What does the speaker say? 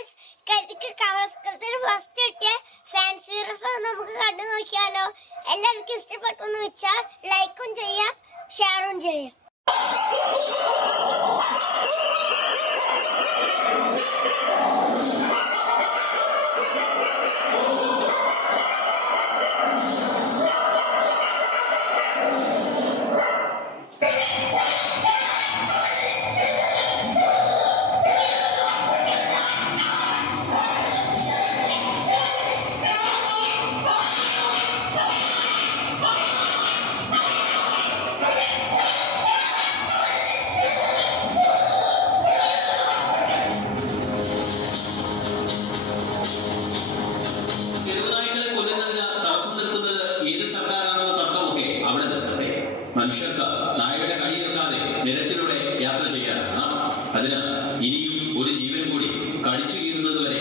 Friends, കലോത്സവത്തിന് first കിട്ടിയ fancy dress നമുക്ക് കണ്ടു നോക്കിയാലോ. എല്ലാവർക്കും ഇഷ്ടപ്പെട്ടെന്ന് വെച്ചാൽ ലൈക്കും ചെയ്യാം, ഷെയറും ചെയ്യാം. മനുഷ്യർക്ക് നായയുടെ കൈയെടുക്കാതെ നിരത്തിലൂടെ യാത്ര ചെയ്യാനാണ്. അതിന് ഇനിയും ഒരു ജീവൻ കൂടി കടിച്ചു കീറുന്നത് വരെ